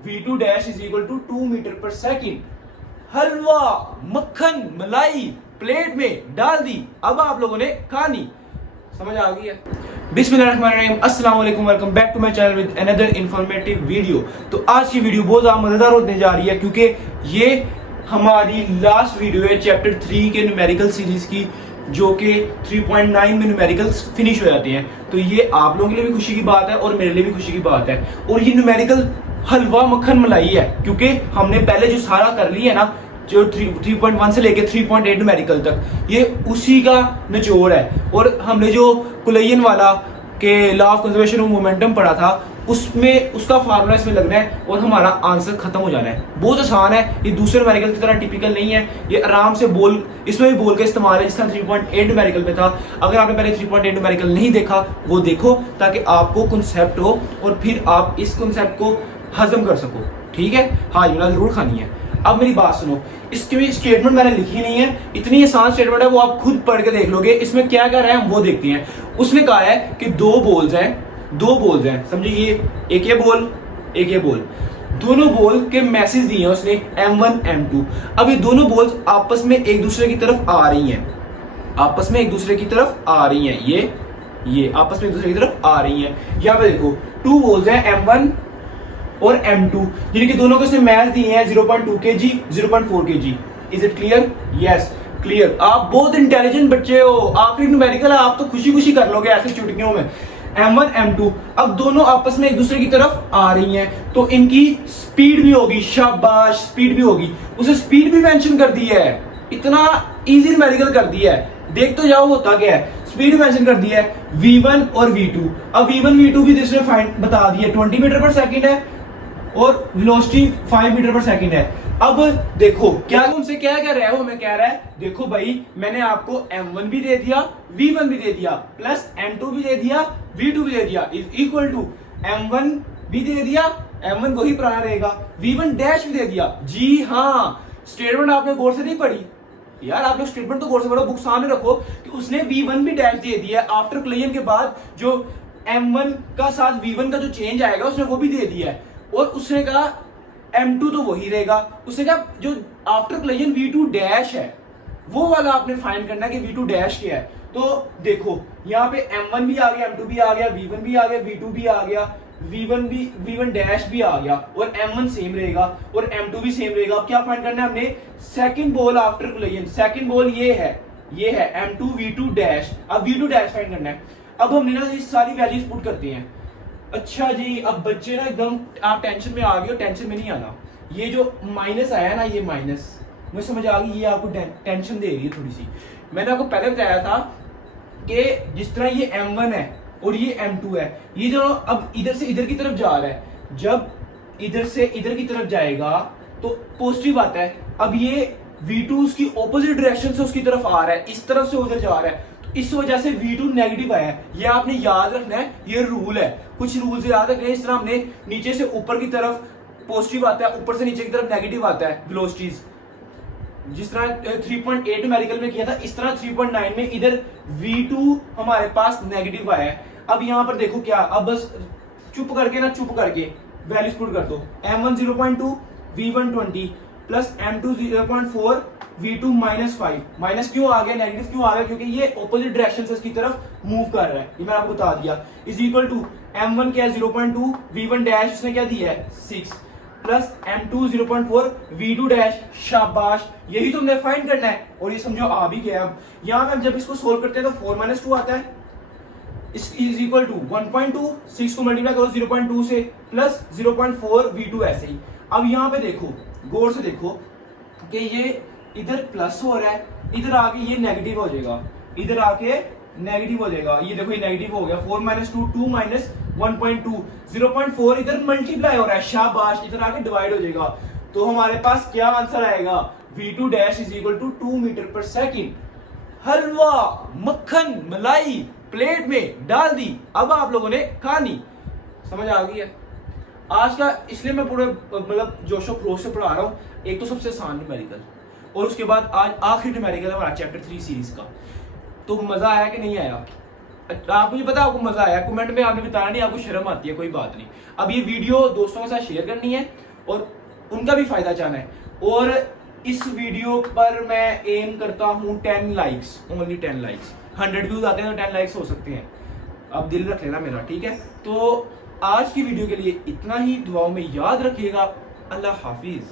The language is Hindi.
v2 dash is equal to 2 metre per second. Halwa, मक्खन, मलाई प्लेट में डाल दी, अब आप लोगों ने खानी। समझ आ गई है? बिस्मिल्लाहिर्रहमानिर्रहीम, अस्सलाम वालेकुम, welcome back to my channel with another informative video. तो आज की वीडियो बहुत ज़्यादा मज़ेदार होने जा रही है क्योंकि ये हमारी लास्ट वीडियो है चैप्टर 3 के न्यूमेरिकल सीरीज की, जो कि 3.9 में न्यूमेरिकल्स फिनिश हो जाते हैं। तो ये आप लोगों के लिए भी खुशी की बात है और मेरे लिए भी खुशी की बात है। और ये न्यूमेरिकल हलवा मक्खन मलाई है क्योंकि हमने पहले जो सारा कर लिया है ना, जो 3.1 से लेके 3.8 न्यूमेरिकल तक, ये उसी का निचोड़ है। और हमने जो कुलैयन वाला के law of conservation of momentum पढ़ा था, उसमें उसका फार्मूला इसमें लगना है और हमारा आंसर खत्म हो जाना है। बहुत आसान है, ये दूसरे न्यूमेरिकल की तरह टिपिकल नहीं है। ये आराम से बोल, इसमें भी बोल के इस्तेमाल है जिसका 3.8 न्यूमेरिकल पे था। अगर आपने पहले 3.8 न्यूमेरिकल नहीं देखा वो देखो, ताकि आपको कंसेप्ट हो और फिर आप इस कंसेप्ट को हजम कर सको। ठीक है? हाँ, ये जरूर खानी है। अब मेरी बात सुनो, इसकी भी स्टेटमेंट मैंने लिखी नहीं है, इतनी आसान स्टेटमेंट है, वो आप खुद पढ़ के देख लोगे। इसमें क्या क्या है हम वो देखते हैं। उसने कहा है कि दो बोल्स हैं, समझिए, एक ये बॉल, एक ये बॉल, दोनों बॉल के मैसेज दिए हैं उसने M1 M2। अब ये दोनों बॉल्स आपस में एक दूसरे की तरफ आ रही हैं, ये आपस में एक दूसरे की तरफ आ रही हैं। यहाँ पे देखो, टू बॉल्स हैं M1 और M2, जिनके दोनों के मैच दिए हैं 0.2 kg, 0.4 kg। Is it clear? Yes, clear. आप बहुत इंटेलिजेंट बच्चे हो, आखिरी न्यूमेरिकल है, आप तो खुशी खुशी कर लोगे ऐसे चुटकियों में। M1 M2 अब दोनों आपस में एक दूसरे की तरफ आ रही हैं, तो इनकी स्पीड भी होगी, शाबाश, स्पीड भी होगी। उसे स्पीड भी मेंशन कर दी है, इतना इजी न्यूमेरिकल कर दिया है। देख तो जाओ होता क्या है। स्पीड मेंशन कर दिया है V1 और V2। अब V1 V2 भी इसने फाइंड बता दिया, 20 मीटर पर सेकेंड है और वेलोसिटी 5 मीटर पर सेकंड है। अब देखो क्या तुमसे क्या कह रहा है, वो हमें कह रहा है देखो भाई, मैंने आपको M1 भी दे दिया, V1 भी दे दिया, प्लस M2 भी दे दिया, V2 भी दे दिया, इज इक्वल टू M1 भी दे दिया, M1 वही पुराना रहेगा, V1 डैश भी दे दिया। जी हाँ, स्टेटमेंट आपने गौर से नहीं पढ़ी यार, आप लोग स्टेटमेंट तो गौर से पढ़ो, बुक सामने रखो कि उसने V1 भी डैश दे दिया आफ्टर क्लेयन के बाद, जो M1 का साथ V1 का जो चेंज आएगा उसने वो भी दे दिया है। और उसने कहा M2 तो वही रहेगा। उसने कहा जो आफ्टर क्लेजन V2 डैश है वो वाला आपने फाइंड करना है कि V2 डैश क्या है। तो देखो यहाँ पे M1 भी आ गया, M2 भी आ गया, V1 भी आ गया, V2 भी आ गया, V1 डैश भी आ गया, और M1 सेम रहेगा और M2 भी सेम रहेगा। अब क्या फाइंड करना है हमने? Second ball after Claisen, second ball ये है M2 V2 डैश। अब V2 डैश फाइंड करना है। अब हमने ना ये सारी वैल्यूज पुट करते हैं। अच्छा जी, अब बच्चे ना एकदम आप टेंशन में आ गए हो, टेंशन में नहीं आना। ये जो माइनस आया ना, ये माइनस मुझे समझ आ गई, ये आपको टेंशन दे रही है थोड़ी सी। मैंने आपको पहले बताया था कि जिस तरह ये M1 है और ये M2 है, ये जो अब इधर से इधर की तरफ जा रहा है, जब इधर से इधर की तरफ जाएगा तो पॉजिटिव आता है। अब ये V2 उसकी ऑपोजिट डायरेक्शन से उसकी तरफ आ रहा है, इस तरफ से उधर जा रहा है, इस वजह से V2 नेगेटिव आया है। ये आपने याद रखना है, ये रूल है, कुछ रूल याद रखने हैं। इस तरह हमने नीचे से ऊपर की तरफ पॉजिटिव आता है, ऊपर से नीचे की तरफ नेगेटिव आता है वेलोसिटीज। जिस तरह 3.8 न्यूमेरिकल में किया था, इस तरह 3.9 में इधर V2 हमारे पास नेगेटिव आया है। अब यहाँ पर देखो क्या, अब बस चुप करके वैल्यूज पुट कर दो। M1 0.2, V1 20, plus M2 0.4, V2 -5। Minus क्यों आ गया, नेगेटिव क्यों आ गया? क्योंकि ये ऑपोजिट डायरेक्शन से इसकी तरफ मूव कर रहा है, ये मैंने आपको बता दिया। इज इक्वल टू M1 क्या है 0.2, V1 डैश उसने क्या दिया है 6, प्लस M2 0.4, V2 डैश। शाबाश, यही तो हमने फाइंड करना है और ये समझो आ भी गया। अब यहाँ पे हम जब इसको सोल्व करते हैं तो 4 - 2 आता है, इज इक्वल टू 1.2, 6 को मल्टीप्लाई करो 0.2 से, प्लस 0.4 V2 ऐसे ही। अब यहाँ पे देखो, गौर से देखो कि ये इधर प्लस हो रहा है, इधर आके ये नेगेटिव हो जाएगा, इधर आके नेगेटिव हो जाएगा। ये देखो ये नेगेटिव हो गया, 4 - 2, 2 - 1.2, 0.4 इधर मल्टीप्लाई हो रहा है, शाबाश, इधर आके डिवाइड हो जाएगा। तो हमारे पास क्या आंसर आएगा? V2 dash is equal to 2 metre per second. Halwa, मक्खन, मलाई प्लेट में डाल दी, अब आप लोगों ने खानी। समझ आ गई है? आज का इसलिए मैं पूरे मतलब जोशो खरोश से पढ़ा रहा हूँ। एक तो सबसे आसान न्यूमेरिकल, और उसके बाद आज आखिरी न्यूमेरिकल हमारा चैप्टर 3 सीरीज का। तो मजा आया कि नहीं आया? आप मुझे पता, आपको मजा आया? कमेंट में आपने बताया नहीं, आपको शर्म आती है, कोई बात नहीं। अब ये वीडियो दोस्तों के साथ शेयर करनी है और उनका भी फायदा चाहना है। और इस वीडियो पर मैं एम करता हूँ 10 लाइक्स, ओनली 10 लाइक्स। 100 व्यूज आते हैं तो 10 लाइक्स हो सकते हैं, अब दिल रख लेना मेरा, ठीक है। तो आज की वीडियो के लिए इतना ही, दुआओं में याद रखिएगा। अल्लाह हाफिज।